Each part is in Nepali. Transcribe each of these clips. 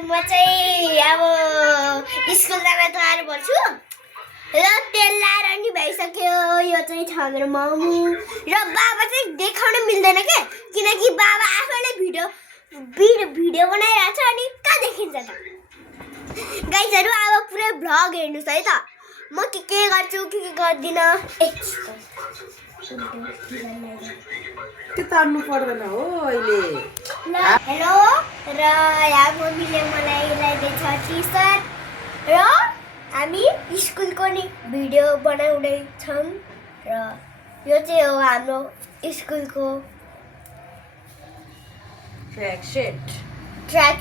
म चाहिँ अब स्कुल जान तयार गर्छु र तेल लाएर नि भइसक्यो यो चाहिँ छ मेरो मामु र बाबा चाहिँ देखाउन मिल्दैन के किनकि बाबा आफैले भिडियो बनाइरहेको छ अनि कहाँ देखिन्छ त गाइजहरु अब पुरै भ्लग हेर्नुस् है त म के गर्छु के गर्दिन त्यो तार्नु पर्दैन हो अहिले हेलो र यहाँ मम्मीले मलाई ल्याइदिएछ टी-सर्ट र हामी स्कुलको नि भिडियो बनाउँदैछौँ र यो चाहिँ हो हाम्रो स्कुलको ट्र्याक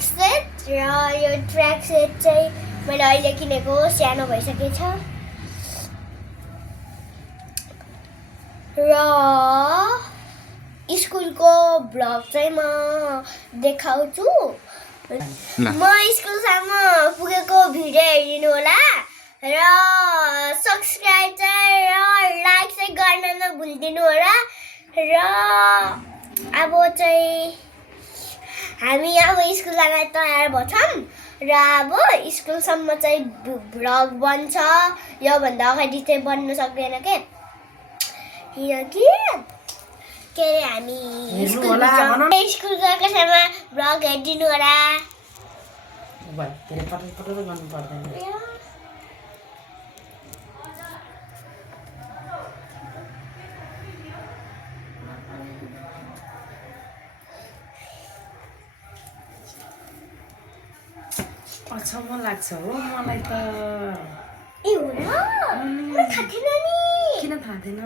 सेट र यो ट्र्याक सेट चाहिँ मैले अहिले किनेको सानो भइसकेछ र स्कुलको भ्लग चाहिँ म देखाउँछु म स्कुलसम्म पुगेको भिडियो हेरिदिनु होला र सब्स्क्राइब चाहिँ र लाइक चाहिँ गर्न नभुलिदिनु होला र अब चाहिँ हामी अब स्कुल जान तयार भन्छौँ र अब स्कुलसम्म चाहिँ भ्लग बन्छ योभन्दा अगाडि चाहिँ बन्नु सक्दैन के किनकि के अरे हामी स्कुल गएको समयमा भ्लग हेरिदिनु होला गर्नु पर्दैन अचम्म लाग्छ हो मलाई त ए हो र थाहा थिएन नि किन थाहा थिएन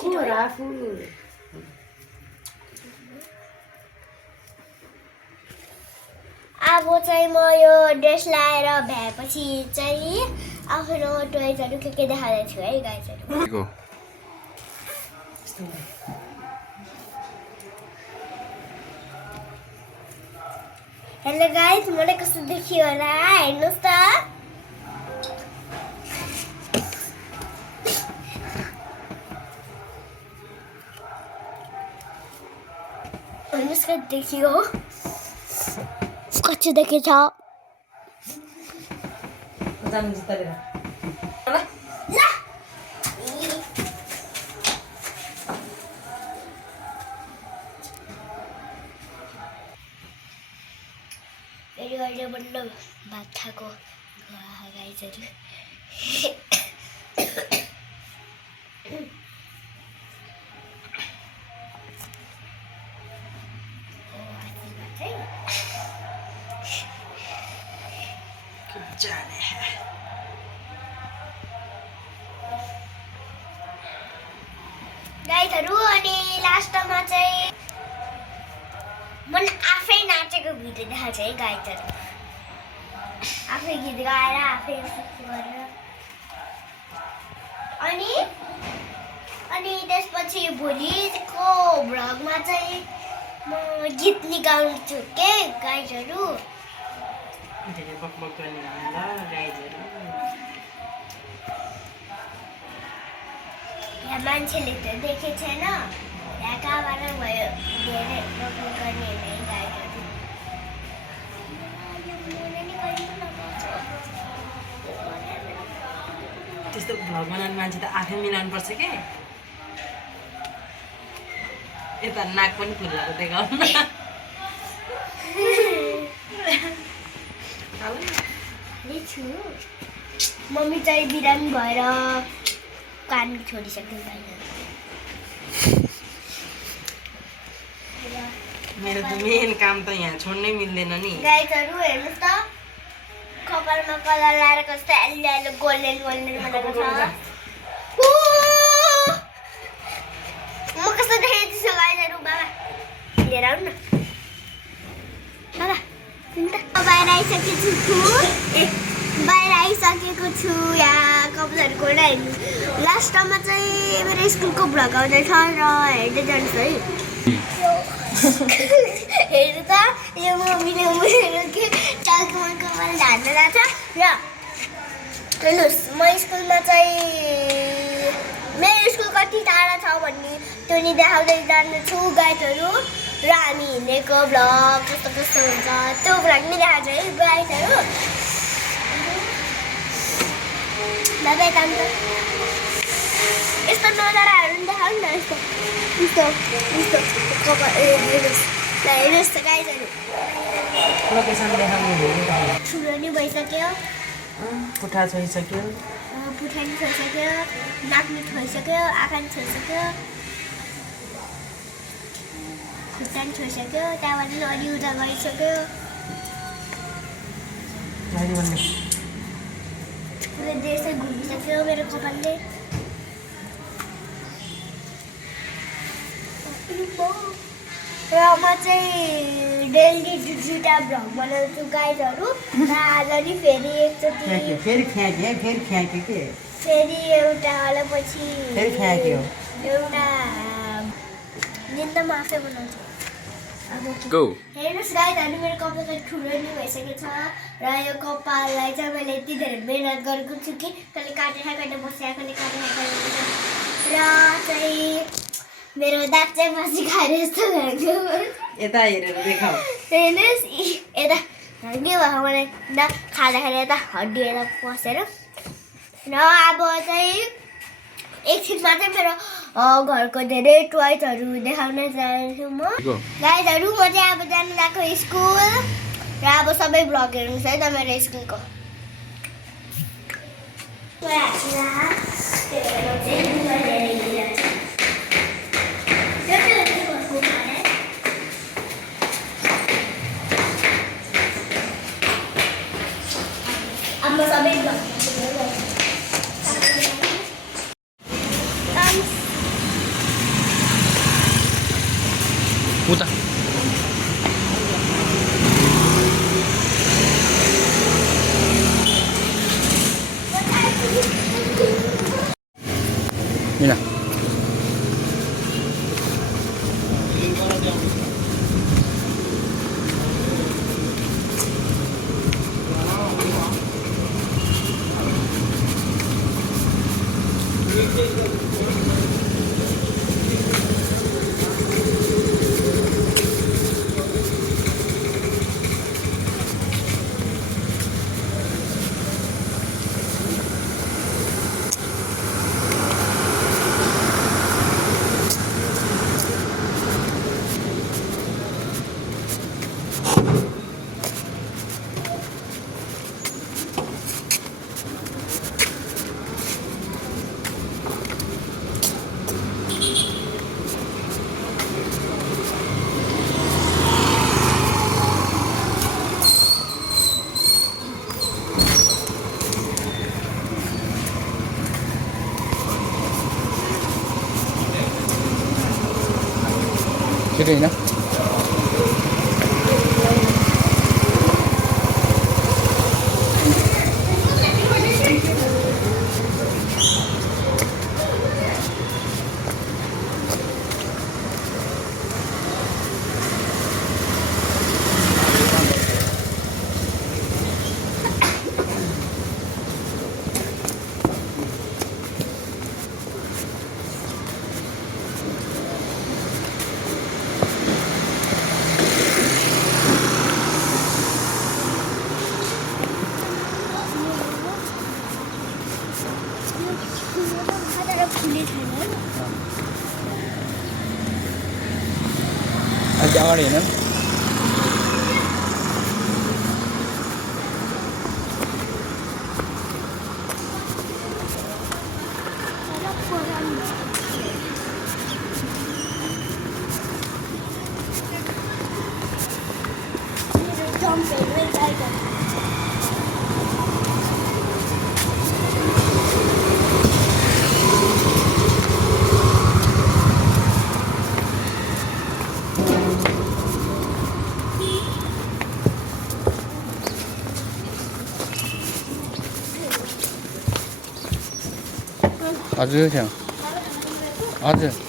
को आफू अब चाहिँ म यो ड्रेस लाएर भ्याएपछि चाहिँ आफ्नो टोयजहरू के देखाउँदैछु है गाइजहरू हेलो गाइज मलाई कस्तो देखियो होला हेर्नुहोस् त हेर्नुहोस् कति देखियो कति देखेछ जानु जुत्ता लिएर फेरि अहिले बल्ल भात खाएको गाइजहरू गाइजहरू अनि लास्टमा चाहिँ मैले आफै नाचेको भिडियो देखाएको है गाइजहरू आफै गीत गाएर आफै गरेर अनि त्यसपछि भोलिको भ्लगमा चाहिँ म गीत निकाल्छु के गाइजहरू यहाँ मान्छेले त देखेको छैन यहाँ कहाँबाट भयो धेरै बकबक गर्ने है गाइडहरू त्यस्तो भ्लग बनाउने मान्छे त आफै मिलाउनु पर्छ के यता नाक पनि फुलाएको देखाउनु मम्मी चाहिँ बिरामी भएर कान छोडिसक्यो मेरो त मेन काम त यहाँ छोड्नै मिल्दैन नि गाइजहरू हेर्नुहोस् त कपालमा कलर लाएर कस्तो एल्लो गोल्डन बनाएको छ म कस्तो देखेको छु गाइजहरू बाबा लिएर आउनु न बाबा बाहिर आइसकेको छु यहाँ कपालहरू खोलेर हेर्नु लास्टमा चाहिँ मेरो स्कुलको भ्लग आउँदैछ र हेर्दै जानुहोस् है हेर्नु त यो मम्मीले मेरो के टाउकोमा कपाल ढाल्न लाग्छ र हेर्नुहोस् म स्कुलमा चाहिँ मेरो स्कुल कति टाढा छ भन्ने त्यो नि देखाउँदै जान्छु गाइडहरू र हामी हिँडेको भ्लग कस्तो कस्तो हुन्छ त्यो भ्लग पनि देखाएको है गाइजहरू बाबाई काम त यस्तो नजाराहरू पनि देखाउ नि त यस्तो यस्तो यस्तो हेर्नुहोस् ल हेर्नुहोस् त गाइजहरू लोकेसन देखाउनु हुँदैन ठुलो नि भइसक्यो पुठा छोइसक्यो पुठा नि छोइसक्यो नाक नि छोइसक्यो आँखा नि छोइसक्यो खुट्टा नि छोइसक्यो त्यहाँबाट नि अलि उता गरिसक्यो पुरै देशै घुमिसक्यो मेरो कपालले र म चाहिँ डेली दुईवटा भ्लग बनाउँछु गाइजहरू र आज नि फेरि एकचोटि फेरि फ्याँक्यो के फेरि एउटा होला पछि फेरि फ्याँक्यो एउटा दिन त म आफै बनाउँछु Go. हेर्नुहोस् गाइजहरू मेरो कपाल चाहिँ ठुलो नि भइसकेको छ र यो कपाललाई चाहिँ मैले यति धेरै मेहनत गरेको छु कि कहिले काटेर काटेर बसेर कहिले काटेर र चाहिँ मेरो दाँत चाहिँ बसी खाएर जस्तो भएको यता हेरेर देखाऊ हेर्नुहोस् यता के भएको मलाई दाँत खाँदाखेरि यता हड्डी यता पसेर र अब चाहिँ एकछिनमा चाहिँ मेरो घरको धेरै टोयजहरू देखाउन चाहन्छु म गाइजहरू म चाहिँ अब जानु गएको स्कुल र अब सबै भ्लग हेर्नुहोस् है त मेरो स्कुलको अब म सबै vlog Puta. Mira. Jadi ini. Agak awal ini. 아주 그냥 아주